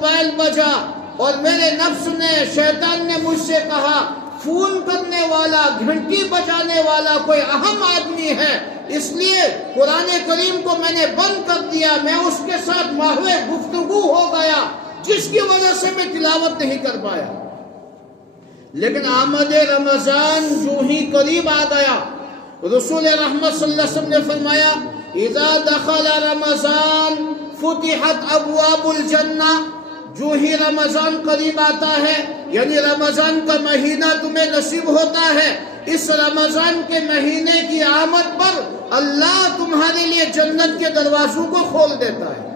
Mobile بجا اور میرے نفس نے، شیطان نے مجھ سے کہا فون کرنے والا، گھنٹی بجانے والا کوئی اہم آدمی ہے، اس لیے قرآن کریم کو میں نے بند کر دیا، میں اس کے ساتھ ماہوے گفتگو ہو گیا، جس کی وجہ سے میں تلاوت نہیں کر پایا۔ لیکن آمد رمضان جو ہی قریب آ گیا، رسول رحمت صلی اللہ علیہ وسلم نے فرمایا اذا دخل رمضان فتحت ابواب الجنہ، جو ہی رمضان قریب آتا ہے، یعنی رمضان کا مہینہ تمہیں نصیب ہوتا ہے، اس رمضان کے مہینے کی آمد پر اللہ تمہارے لیے جنت کے دروازوں کو کھول دیتا ہے۔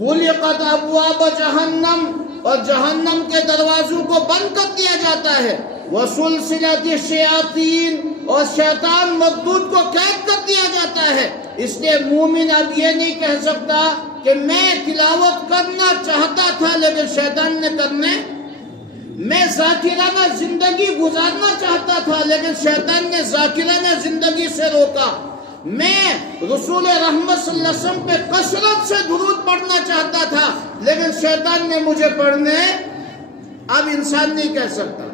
غلقت ابواب جہنم، اور جہنم کے دروازوں کو بند کر دیا جاتا ہے۔ وسلسلۃ الشیاطین، اور شیطان مردود کو قید کر دیا جاتا ہے۔ اس لیے مومن اب یہ نہیں کہہ سکتا کہ میں تلاوت کرنا چاہتا تھا لیکن شیطان نے کرنے، میں ذاکرانہ زندگی گزارنا چاہتا تھا لیکن شیطان نے ذاکرانہ زندگی سے روکا، میں رسول رحمت صلی اللہ علیہ وسلم پہ کثرت سے درود پڑھنا چاہتا تھا لیکن شیطان نے مجھے پڑھنے، اب انسان نہیں کہہ سکتا۔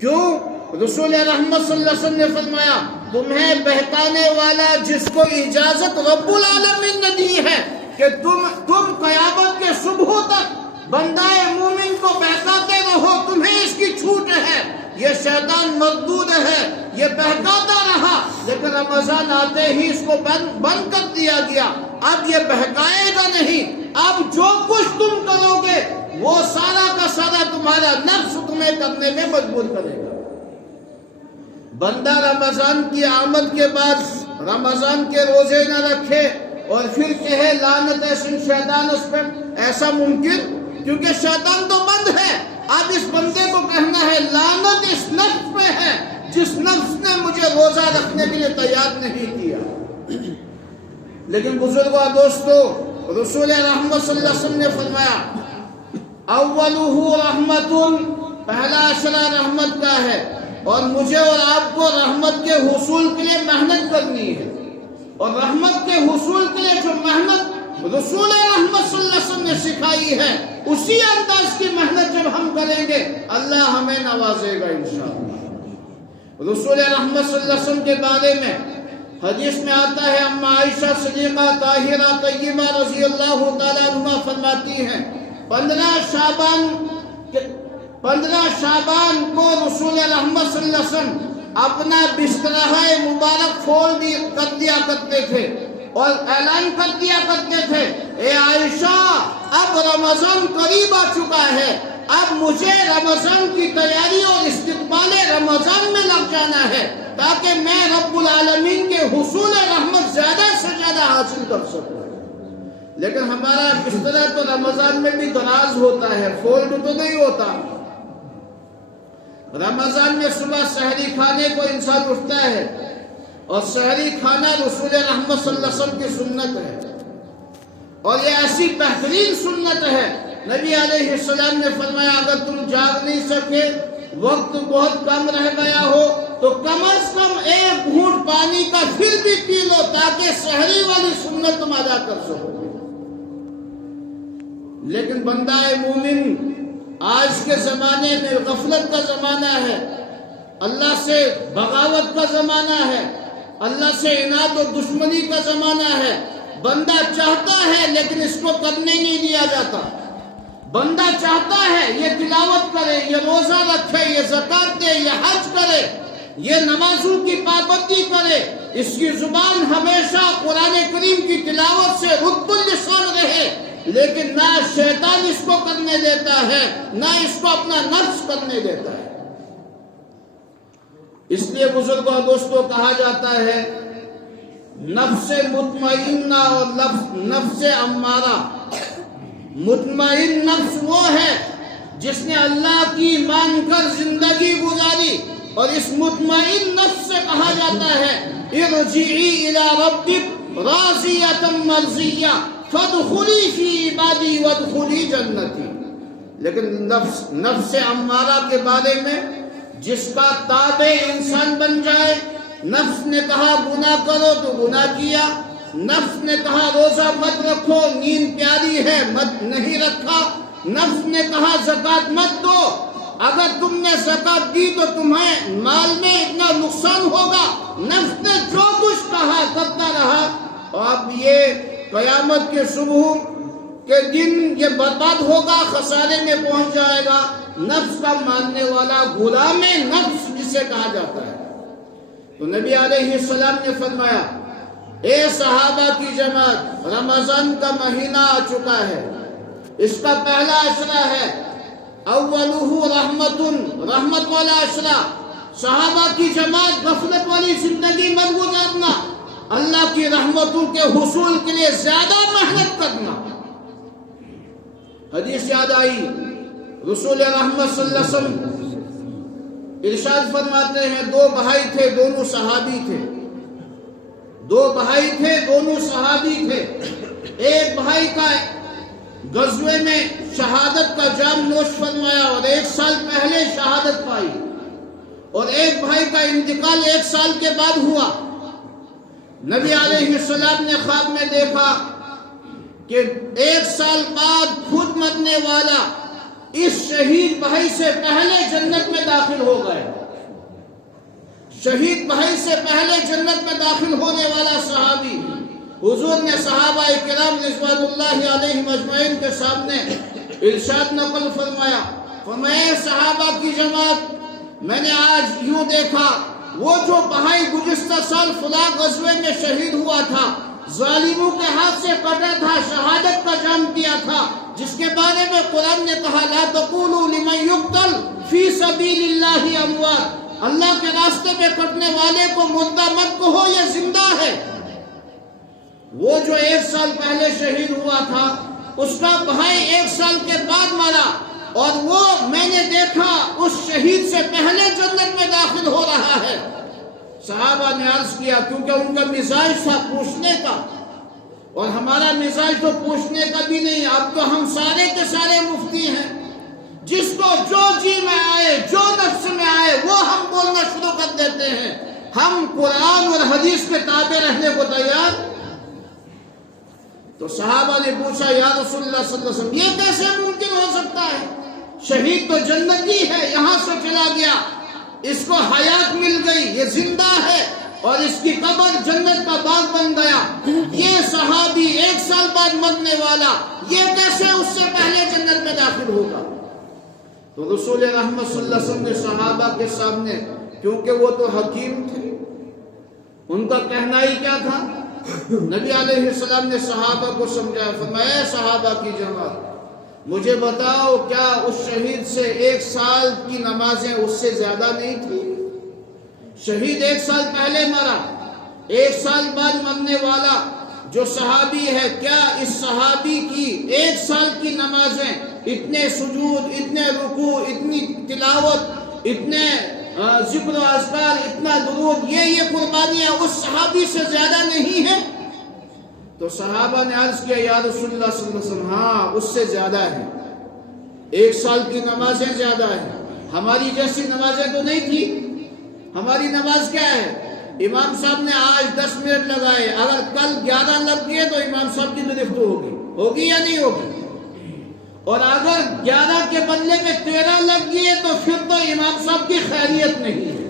کیوں؟ رسول رحمت صلی اللہ علیہ وسلم نے فرمایا تمہیں بہکانے والا جس کو اجازت رب العالمین نے دی ہے کہ تم قیامت کے صبح تک بندہ مومن کو بہکاتے رہو، تمہیں اس کی چھوٹ ہے، یہ شیطان مردود ہے، یہ بہکاتا رہا لیکن رمضان آتے ہی اس کو بند کر دیا گیا، اب یہ بہکائے گا نہیں، اب جو کچھ تم کرو گے وہ سارا کا سارا تمہارا نفس تمہیں کرنے میں مجبور کرے گا۔ بندہ رمضان کی آمد کے بعد رمضان کے روزے نہ رکھے اور پھر کہے لعنت ہے شیطان اس پر، ایسا ممکن؟ کیونکہ شیطان تو بند ہے، اب اس بندے کو کہنا ہے لعنت اس نفس پہ ہے جس نفس نے مجھے روزہ رکھنے کے لیے تیار نہیں کیا۔ لیکن بزرگوں دوستو، رسول رحمت صلی اللہ علیہ وسلم نے فرمایا اولہ رحمت، پہلا اشرہ رحمت کا ہے، اور مجھے اور آپ کو رحمت کے حصول کے لیے محنت کرنی ہے، اور رحمت کے حصول کے لیے جو محنت رسول رحمت صلی اللہ علیہ وسلم نے سکھائی ہے، اسی انداز کی محنت جب ہم کریں گے اللہ ہمیں نوازے گا انشاءاللہ۔ رسول رحمت صلی اللہ علیہ وسلم کے بارے میں حدیث میں آتا ہے، اما عائشہ صدیقہ طاہرہ طیبہ رضی اللہ تعالیٰ عنہ فرماتی ہیں 15 شعبان کو رسول رحمت صلی اللہ علیہ وسلم اپنا بسترہ مبارک کر دیا کرتے تھے اور اعلان کر دیا کرتے تھے اے عائشہ اب رمضان قریب آ چکا ہے، اب مجھے رمضان کی تیاری اور استقبال رمضان میں لگ جانا ہے تاکہ میں رب العالمین کے حصول رحمت زیادہ سے زیادہ حاصل کر سکوں۔ لیکن ہمارا بسترہ تو رمضان میں بھی دراز ہوتا ہے، فولڈ تو نہیں ہوتا۔ رمضان میں صبح سحری کھانے کو انسان اٹھتا ہے اور سحری کھانا رسول رحمت صلی اللہ علیہ وسلم کی سنت ہے، اور یہ ایسی بہترین سنت ہے، نبی علیہ السلام نے فرمایا اگر تم جاگ نہیں سکے، وقت بہت کم رہ گیا ہو تو کم از کم ایک گھونٹ پانی کا پھر بھی پی لو تاکہ سحری والی سنت تم ادا کر سکو۔ لیکن بندہ مومن آج کے زمانے میں غفلت کا زمانہ ہے، اللہ سے بغاوت کا زمانہ ہے، اللہ سے عناد و دشمنی کا زمانہ ہے۔ بندہ چاہتا ہے لیکن اس کو کرنے نہیں دیا جاتا۔ بندہ چاہتا ہے یہ تلاوت کرے، یہ روزہ رکھے، یہ زکات دے، یہ حج کرے، یہ نمازوں کی پابندی کرے، اس کی زبان ہمیشہ قرآن کریم کی تلاوت سے رطب اللسان رہے، لیکن نہ شیطان اس کو کرنے دیتا ہے نہ اس کو اپنا نفس کرنے دیتا ہے۔ اس لیے بزرگوں دوستوں کہا جاتا ہے نفس مطمئنہ اور نفس امارہ، مطمئن نفس وہ ہے جس نے اللہ کی مان کر زندگی گزاری، اور اس مطمئن نفس سے کہا جاتا ہے ارجعی الی ربک راضیۃ مرضیہ فادخلی فی عبادی وادخلی جنتی۔ لیکن نفس امارہ کے بارے میں جس کا تابع انسان بن جائے، نفس نے کہا گناہ کرو تو گناہ کیا، نفس نے کہا روزہ مت رکھو، نیند پیاری ہے، مت نہیں رکھا۔ نفس نے کہا زکوٰۃ مت دو، اگر تم نے زکوٰۃ دی تو تمہیں مال میں اتنا نقصان ہوگا۔ نفس نے جو کچھ کہا کرتا رہا، اور اب یہ قیامت کے صبح کے دن یہ برباد ہوگا، خسارے میں پہنچ جائے گا۔ نفس کا ماننے والا غلام نفس جسے کہا جاتا ہے۔ تو نبی علیہ السلام نے فرمایا، اے صحابہ کی جماعت، رمضان کا مہینہ آ چکا ہے، اس کا پہلا عشرہ ہے، اولہ رحمت والا عشرہ۔ صحابہ کی جماعت، غفلت والی زندگی مت گزارنا، اللہ کی رحمتوں کے حصول کے لیے زیادہ محنت کرنا۔ حدیث یاد آئی، رسول رحمت صلی اللہ علیہ وسلم ارشاد فرماتے ہیں، دو بھائی تھے، دونوں صحابی تھے۔ دو بھائی تھے، دونوں صحابی تھے۔ ایک بھائی کا غزوے میں شہادت کا جام نوش فرمایا اور 1 سال پہلے شہادت پائی، اور ایک بھائی کا انتقال 1 سال کے بعد ہوا۔ نبی علیہ السلام نے خواب میں دیکھا کہ 1 سال بعد خود مرنے والا اس شہید بھائی سے پہلے جنت میں داخل ہو گئے۔ شہید بھائی سے پہلے جنت میں داخل ہونے والا صحابی، حضور نے صحابہ کرام رضوان اللہ علیہم اجمعین کے سامنے ارشاد نقل فرمایا، فرمایا صحابہ کی جماعت، میں نے آج یوں دیکھا، وہ جو بھائی گزشتہ سال فلاں غزوے میں شہید ہوا تھا، ظالموں کے ہاتھ سے کٹا تھا، شہادت کا جام کیا تھا، جس کے بارے میں قرآن نے کہا لا تقولوا لمن يقتل فی سبیل اللہ اموات، اللہ کے راستے میں کٹنے والے کو مردہ مت کہو، یہ زندہ ہے۔ وہ جو 1 سال پہلے شہید ہوا تھا، اس کا بھائی 1 سال کے بعد مرا، اور وہ میں نے دیکھا اس شہید سے پہلے جنت میں داخل ہو رہا ہے۔ صحابہ نے عرض کیا، کیونکہ ان کا مزاج تھا پوچھنے کا، اور ہمارا مزاج تو پوچھنے کا بھی نہیں۔ اب تو ہم سارے کے سارے مفتی ہیں، جس کو جو جی میں آئے، جو نفس میں آئے، وہ ہم بولنا شروع کر دیتے ہیں۔ ہم قرآن اور حدیث کے تابع رہنے کو تیار۔ تو صحابہ نے پوچھا، یا رسول اللہ صلی اللہ علیہ وسلم، یہ کیسے ممکن ہو سکتا ہے؟ شہید تو جنتی ہے، یہاں سے چلا گیا، اس کو حیات مل گئی، یہ زندہ ہے، اور اس کی قبر جنت کا باغ بن گیا۔ یہ صحابی 1 سال بعد مرنے والا، یہ کیسے اس سے پہلے جنت میں داخل ہوگا؟ تو رسول رحمت صلی اللہ علیہ وسلم نے صحابہ کے سامنے، کیونکہ وہ تو حکیم تھے، ان کا کہنا ہی کیا تھا، نبی علیہ السلام نے صحابہ کو سمجھایا، فرمایا صحابہ کی جماعت، مجھے بتاؤ کیا اس شہید سے 1 سال کی نمازیں اس سے زیادہ نہیں تھی؟ شہید 1 سال پہلے مرا، 1 سال بعد مرنے والا جو صحابی ہے، کیا اس صحابی کی 1 سال کی نمازیں، اتنے سجود، اتنے رکوع، اتنی تلاوت، اتنے ذکر و اذکار، اتنا درود، یہ قربانیاں اس صحابی سے زیادہ نہیں ہیں؟ تو صحابہ نے عرض کیا، یا رسول اللہ صلی اللہ علیہ وسلم، ہاں اس سے زیادہ ہے، 1 سال کی نمازیں زیادہ ہیں۔ ہماری جیسی نمازیں تو نہیں تھی۔ ہماری نماز کیا ہے؟ امام صاحب نے آج 10 منٹ لگائے، اگر کل 11 لگ گئے تو امام صاحب کی گرفت ہوگی یا نہیں ہوگی؟ اور اگر 11 کے بدلے میں 13 لگ گئے تو پھر تو امام صاحب کی خیریت نہیں ہے۔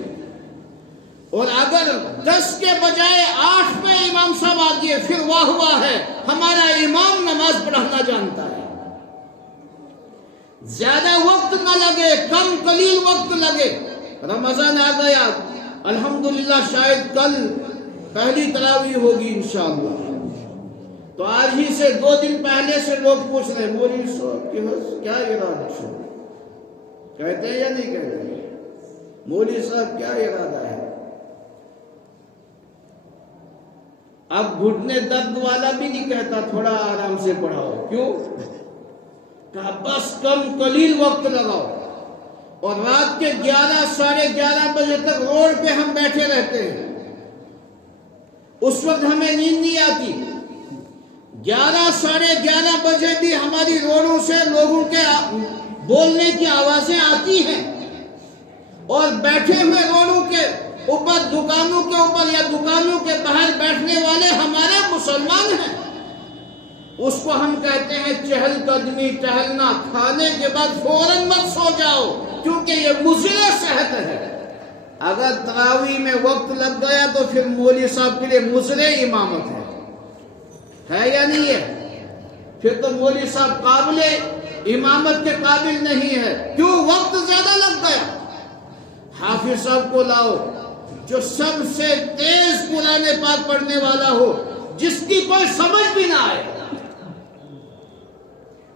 اور اگر 10 کے بجائے 8 پہ امام صاحب آ گئے، پھر واہ واہ ہے، ہمارا امام نماز پڑھنا جانتا ہے۔ زیادہ وقت نہ لگے، کم قلیل وقت لگے۔ رمضان آ گیا، الحمدللہ شاید کل پہلی تراویح ہوگی انشاءاللہ، تو آج ہی سے 2 دن پہلے سے لوگ پوچھ رہے ہیں، مولوی صاحب کے کیا ارادہ ہے؟ کہتے ہیں یا نہیں کہتے؟ مولوی صاحب کیا ارادہ ہے؟ اب گھٹنے درد والا بھی نہیں کہتا تھوڑا آرام سے پڑھاؤ، کیوں؟ کہا بس کم قلیل وقت لگاؤ، اور رات کے 11 ساڑھے 11 بجے تک روڈ پہ ہم بیٹھے رہتے ہیں، اس وقت ہمیں نیند نہیں آتی۔ 11 ساڑھے 11 بجے بھی ہماری روڈوں سے لوگوں کے بولنے کی آوازیں آتی ہیں، اور بیٹھے ہوئے روڈوں کے اوپر دکانوں کے اوپر یا دکانوں کے باہر بیٹھنے والے ہمارے مسلمان ہیں، اس کو ہم کہتے ہیں چہل قدمی، ٹہلنا، کھانے کے بعد فوراً مت سو جاؤ کیونکہ یہ مضر صحت ہے۔ اگر تراویح میں وقت لگ گیا تو پھر مولوی صاحب کے لیے مضر امامت ہے یا نہیں ہے؟ پھر تو مولوی صاحب قابل امامت کے قابل نہیں ہے، کیوں؟ وقت زیادہ لگ گیا۔ حافظ صاحب کو لاؤ جو سب سے تیز قرآن پاک پڑھنے والا ہو، جس کی کوئی سمجھ بھی نہ آئے۔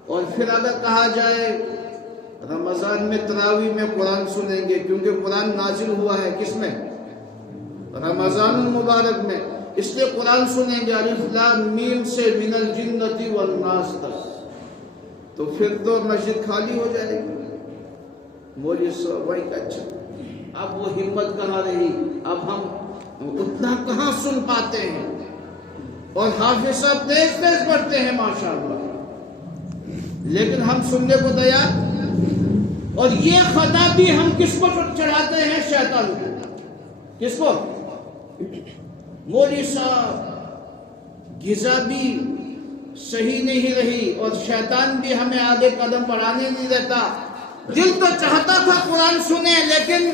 اور پھر اگر کہا جائے رمضان میں تراویح میں قرآن سنیں گے، کیونکہ قرآن نازل ہوا ہے کس میں؟ رمضان المبارک میں، اس لیے قرآن سنیں گے الف لام میم سے من الجنۃ والناس تک، تو پھر تو مسجد خالی ہو جائے گی۔ مولوی صاحب بھائی اچھا، اب وہ ہمت کہاں رہی، اب ہم اتنا کہاں سن پاتے ہیں، اور حافظ صاحب تیز تیز پڑھتے ہیں ماشاءاللہ، لیکن ہم سننے کو تیار۔ اور یہ خطا بھی ہم کس کو چڑھاتے ہیں؟ شیطان کو۔ کس کو؟ مولوی صاحب غذا بھی صحیح نہیں رہی اور شیطان بھی ہمیں آگے قدم بڑھانے نہیں دیتا۔ دل تو چاہتا تھا قرآن سنیں، لیکن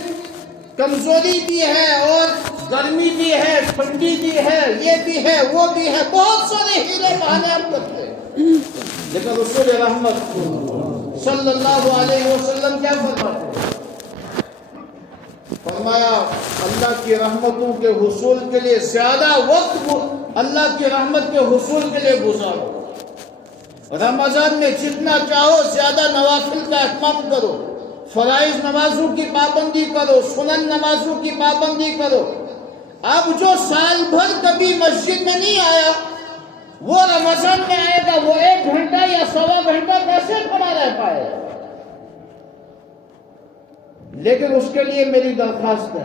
کمزوری بھی ہے اور گرمی بھی ہے، ٹھنڈی بھی ہے، یہ بھی ہے، وہ بھی ہے، بہت سارے ہیلے بہانے ہم کرتے ہیں۔ لیکن رسول رحمت صلی اللہ علیہ وسلم کیا فرماتے ہیں؟ فرمایا اللہ کی رحمتوں کے حصول کے لیے زیادہ وقت اللہ کی رحمت کے حصول کے لیے گزارو۔ رمضان میں جتنا چاہو زیادہ نوافل کا اہتمام کرو، فرائض نمازوں کی پابندی کرو، سنن نمازوں کی پابندی کرو۔ اب جو سال بھر کبھی مسجد میں نہیں آیا وہ رمضان میں آئے گا، وہ 1 گھنٹہ یا 1.25 گھنٹہ کیسے کھڑا رہ پائے؟ لیکن اس کے لیے میری درخواست ہے